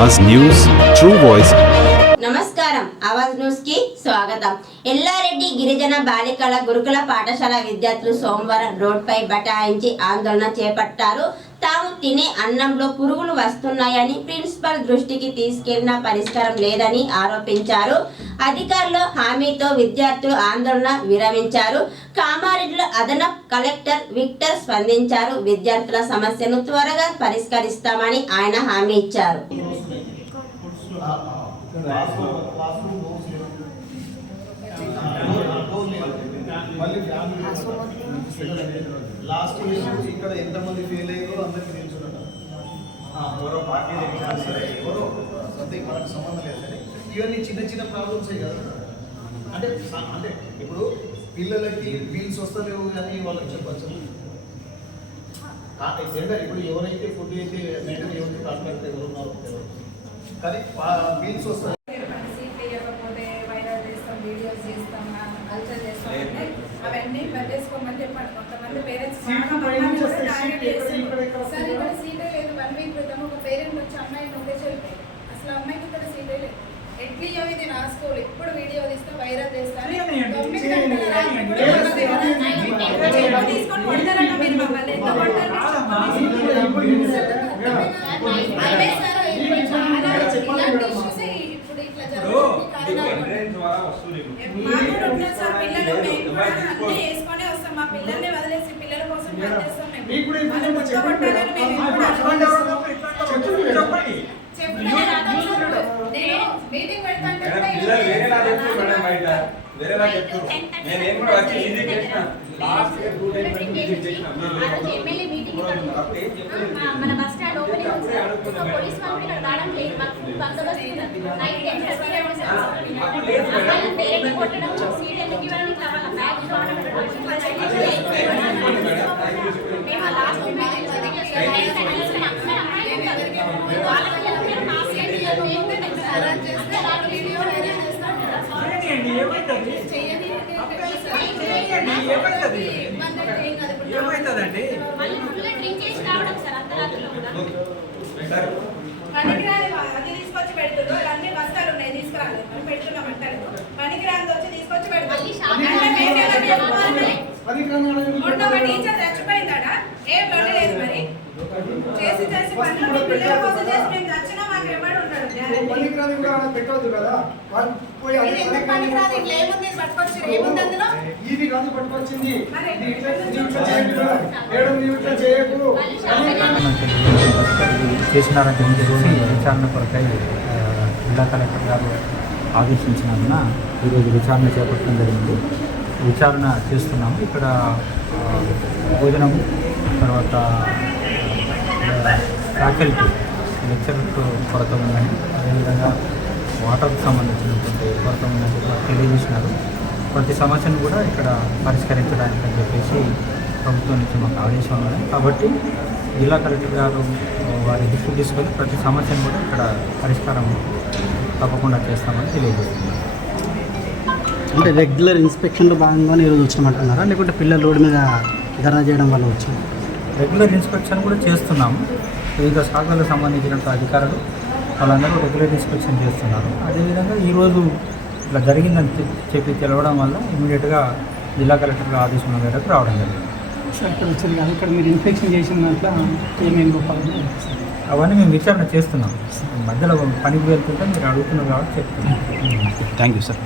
Buzz News, True Voice, నమస్కారం. ఆవాజ్ న్యూస్కి స్వాగతం. ఎల్లారెడ్డి గిరిజన బాలికల గురుకుల పాఠశాల విద్యార్థులు సోమవారం రోడ్పై బటాయించి ఆందోళన చేపట్టారు. తాము తినే అన్నంలో పురుగులు వస్తున్నాయని ప్రిన్సిపల్ దృష్టికి తీసుకెళ్ళిన పరిష్కారం లేదని ఆరోపించారు. అధికారుల హామీతో విద్యార్థులు ఆందోళన విరమించారు. కామారెడ్డిలో అదనపు కలెక్టర్ విక్టర్ స్పందించారు. విద్యార్థుల సమస్యను త్వరగా పరిష్కరిస్తామని ఆయన హామీ ఇచ్చారు. లాస్ట్ ఇక్కడ ఎంతమంది ఫెయిల్ అయ్యారో అందరికీ తెలుసున్నట ఎవరో పార్టీ సరే ఎవరో సంథింగ్ మనకు సంబంధం లేదు కానీ ఇవన్నీ చిన్న చిన్న ప్రాబ్లమ్సే కదా. అంటే అంటే ఇప్పుడు పిల్లలకి బిల్స్ వస్తలేవు కానీ వాళ్ళకి చెప్పచ్చు. ఇప్పుడు ఎవరైతే ఫుడ్ అయితే మెయింటైన్ ఎవరైతే కాంట్రాక్ట్ ఎవరు ఉన్నారో తెలియదు. కానీ బిల్స్ వస్తాయి. సీట్లు ఇవ్వకపోతే వైరల్ చేస్తాం వీడియోస్ చేస్తాం కల్చర్ చేస్తాం అంటే అవన్నీ పెట్టేసుకోమని చెప్పండి కొంతమంది పేరెంట్స్ సరే? ఇక్కడ సీటే లేదు. వన్ వీక్ క్రితం ఒక పేరెంట్ వచ్చి అమ్మాయిని నొక్కేసి వెళ్ళిపోయింది. అసలు అమ్మాయికి ఇక్కడ సీటే లేదు. ఎట్లా ఇది? నా స్కూల్ ఇప్పుడు వీడియో తీస్తే వైరల్ చేస్తాను చేయండి, తొమ్మిది చేయండి, గంటల రాత్రి చేయండి. కూడా చేయండి, ఎవరు చేయండి. నైట్ చెప్పు తీసుకొని కొడతారట మీరు మమ్మల్ని ఎంత కొడతారు? అవే సార్ ఇప్పుడు చాలా ఇలాంటి issues ఏ ఇప్పుడు ఇట్లా జరుగుతుంది కారణాలు మాకు కూడా ఉన్నారు సార్ పిల్లలు మేము కూడా అన్ని వేసుకొని వస్తాం మా పిల్లల్ని వదిలేసి పిల్లల కోసం పనిచేస్తాం మేము మీకు కూడా ఇప్పుడు వాళ్ళు చెప్పండి. కొట్టాలని మేము ఎప్పుడు అనుకోలేదు. చెప్తేనే రాదు. నేను మీటింగ్ పెడతా అంటే కూడా పిల్లలు వేరేలా చెప్తారు మేడం బయట? వేరేలా చెప్తారు నేను ఏం కూడా వచ్చి ఇది చేసిన. Last year two times visit చేసిన. మన బస్ పోలీస్ వాళ్ళు ఇక్కడ రావడం లేదు మాకు బందోబస్తు నైట్ టెన్ థర్టీ పేరెంట్ కొట్టడం ఎందుకు బ్యాగ్ మేము లాస్ట్ మీటింగ్ నైట్ టెన్ అమ్మాయి అమ్మాయి ఉంటారు వాళ్ళ పిల్లలు మీరు మా సీట్ ఇవ్వడం మేము కూడా అరేంజ్ చేస్తే ఆ వీడియో వైరల్ చేస్తాం కదా. చెయ్యని ఏమైతుంది? ఇబ్బంది అయితే ఏం కాదు. ఇప్పుడు ఏమవుతుందండి మళ్ళీ ఫుల్ డ్రింక్ చేసి రావడం సార్ అది తీసుకొచ్చి పెడుతుండ్రు అన్ని బస్తాలు ఉన్నాయి తీసుకురాలేదు. మనం పెడుతున్నాం అంటారు. పనికిరాని వచ్చి తీసుకొచ్చి ఒక టీచర్ చచ్చిపోయిందట ఏం లొల్లి లేదు మరి. చేసి చేసి పనులు పిల్లల కోసం చేసి మేము చచ్చినా మాకు ఎవడు ఉంటాడు గ్యారెంటీ. పనికిరాని కూడా పెట్టవద్దు కదా. వాళ్ళు పోయి అదే ఇది ఎందుకు పనికిరాదు ఇట్లా ఏముంది? పట్టుకొచ్చి ఏముంది అందులో? ఇది కాదు పట్టుకొచ్చింది. చేయకు. షాప్ చేసినారంటే ముందుకొని విచారణ కొరకై జిల్లా కలెక్టర్ గారు ఆదేశించినందున ఈరోజు విచారణ చేపట్టడం జరిగింది. విచారణ చేస్తున్నాము. ఇక్కడ భోజనం తర్వాత ఫ్యాకల్టీ లెక్చరర్ కొరత ఉందని అదేవిధంగా వాటర్కి సంబంధించినటువంటి కొరత ఉందని కూడా తెలియజేసినారు. ప్రతి సమస్యను కూడా ఇక్కడ పరిష్కరించడానికి అని చెప్పేసి ప్రభుత్వం నుంచి మాకు ఆదేశం ఉన్నది. కాబట్టి జిల్లా కలెక్టర్ గారు వారి దృష్టికి తీసుకొని ప్రతి సమస్యను కూడా ఇక్కడ పరిష్కారం తప్పకుండా చేస్తామని తెలియజేస్తున్నాం. అంటే రెగ్యులర్ ఇన్స్పెక్షన్లో భాగంగానే ఈరోజు వచ్చామంటున్నారా లేకుంటే పిల్లలు రోడ్డు మీద ధర్నా చేయడం వల్ల వచ్చాం? రెగ్యులర్ ఇన్స్పెక్షన్ కూడా చేస్తున్నాము వివిధ శాఖలకు సంబంధించినటువంటి అధికారులు వాళ్ళందరూ రెగ్యులర్ ఇన్స్పెక్షన్ చేస్తున్నారు. అదేవిధంగా ఈరోజు ఇట్లా జరిగిందని చెప్పి తెలవడం వల్ల ఇమీడియట్గా జిల్లా కలెక్టర్ ఆదేశం మేరకు రావడం జరిగింది. సార్ ఇక్కడ వచ్చారు కదా ఇక్కడ మీరు ఇన్ఫెక్షన్ చేసిన దాంట్లో ఏమేమి రూపాయలు అవన్నీ మేము విచారణ చేస్తున్నాం. మధ్యలో పనికి వెళ్తుంటే మీరు అడుగుతున్నారు కాబట్టి చెప్తున్నాం. Thank you sir.